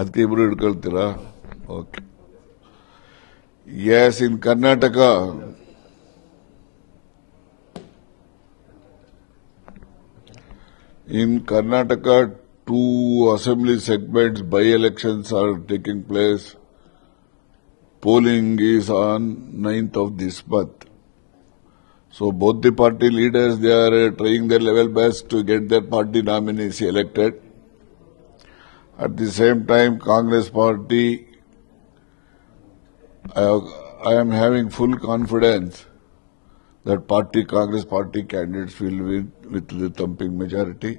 ಅದಕ್ಕೆ ಇಬ್ರು ಹಿಡ್ಕೊಳ್ತೀರಾ? Okay. Yes, in Karnataka, two assembly segments by-elections are taking place. Polling is on 9th of this month. So both the party leaders, they are trying their level best to get their party nominees elected. At the same time, Congress party, I am having full confidence that Congress party candidates will win with the thumping majority.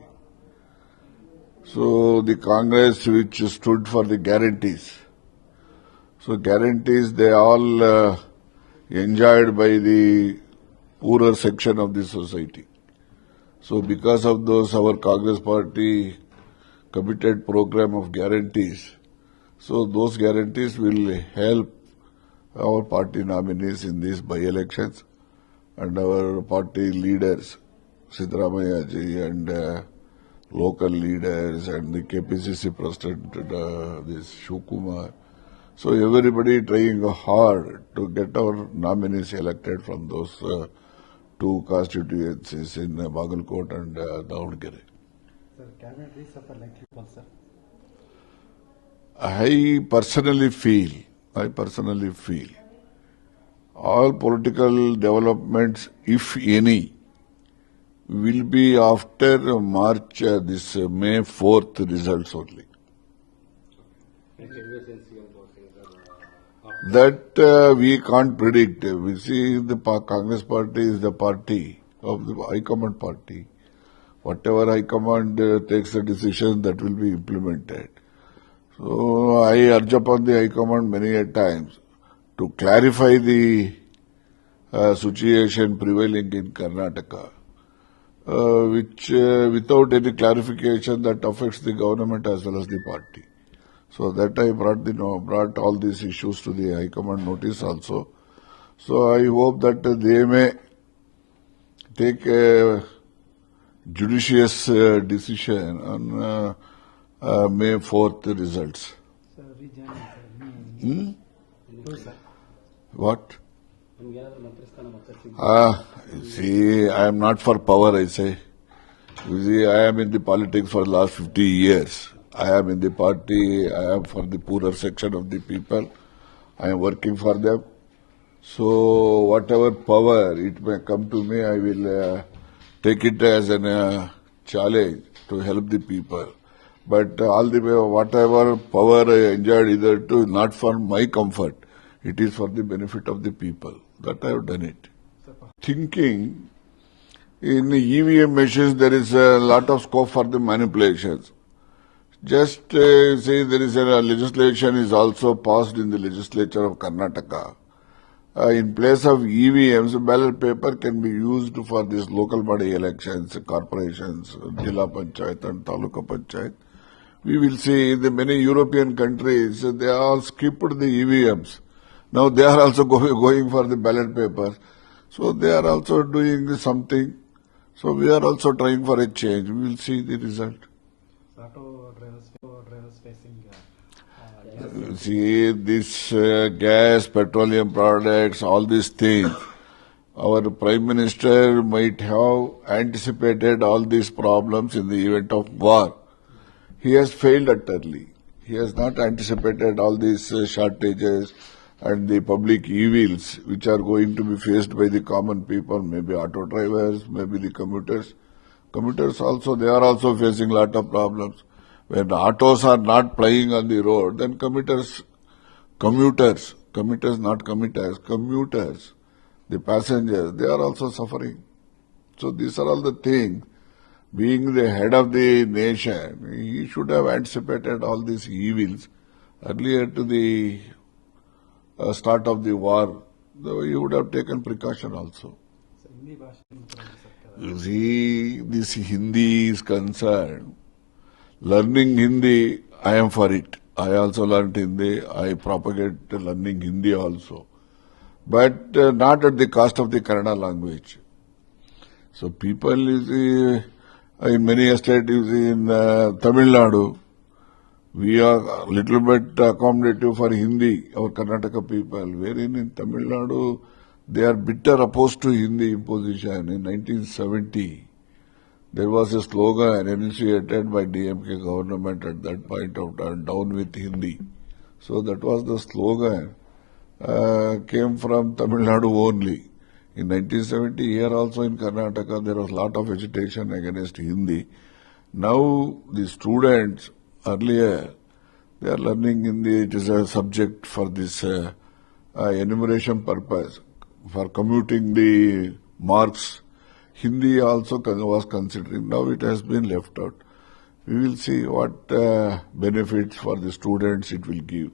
So the Congress which stood for the guarantees. So guarantees they all enjoyed by the poorer section of the society. So because of those, our Congress party committed program of guarantees. So those guarantees will help our party nominees in these by-elections, and our party leaders, Siddaramaiah ji, and local leaders, and the KPCC president, this Shivakumar. So everybody trying hard to get our nominees elected from those two constituencies in Bagalkot and Davangere. Sir, cabinet reshuffle likely, sir? I personally feel all political developments, if any, will be after March, this May 4th results only. That we can't predict. We see the Congress party is the party of the High Command party. Whatever High Command takes the decision, that will be implemented. So I urge upon the High Command many a times to clarify the situation prevailing in Karnataka, which without any clarification that affects the government as well as the party. So that I brought all these issues to the High Command notice also. So I hope that they may take a judicious decision on May 4th results. Sir, What? See, I am not for power, I say. You see, I am in the politics for the last 50 years. I am in the party, I am for the poorer section of the people. I am working for them. So whatever power it may come to me, I will take it as a challenge to help the people. But whatever power I enjoyed hitherto, not for my comfort, it is for the benefit of the people. That I have done it. Thinking in EVM machines, there is a lot of scope for the manipulations. Just say there is a legislation is also passed in the legislature of Karnataka. In place of EVMs, ballot paper can be used for these local body elections, corporations, Jilla Panchayat and Taluka Panchayat. We will see in the many European countries, they all skipped the EVMs. Now they are also going for the ballot papers. So they are also doing something. So we are also trying for a change. We will see the result. Auto drivers facing See, this gas, petroleum products, all these things, our Prime Minister might have anticipated all these problems in the event of war. He has failed utterly. He has not anticipated all these shortages and the public evils which are going to be faced by the common people, maybe auto drivers, maybe the commuters. Commuters also, they are also facing a lot of problems. When autos are not plying on the road, then commuters, the passengers, they are also suffering. So these are all the things. Being the head of the nation, he should have anticipated all these evils earlier to the start of the war. Though he would have taken precaution also. You see, this Hindi is concerned. Learning Hindi, I am for it. I also learned Hindi. I propagate learning Hindi also. But not at the cost of the Kannada language. So people, in many states, in Tamil Nadu, We are a little bit accommodative for Hindi, our Karnataka people, wherein in Tamil Nadu they are bitter opposed to Hindi imposition. In 1970, there was a slogan initiated by DMK government at that point of time, down with Hindi. So that was the slogan, came from Tamil Nadu only. In 1970, here also in Karnataka, there was a lot of agitation against Hindi. Now the students, earlier, they are learning Hindi, it is a subject for this enumeration purpose, for commuting the marks. Hindi also was considering. Now it has been left out. We will see what benefits for the students it will give.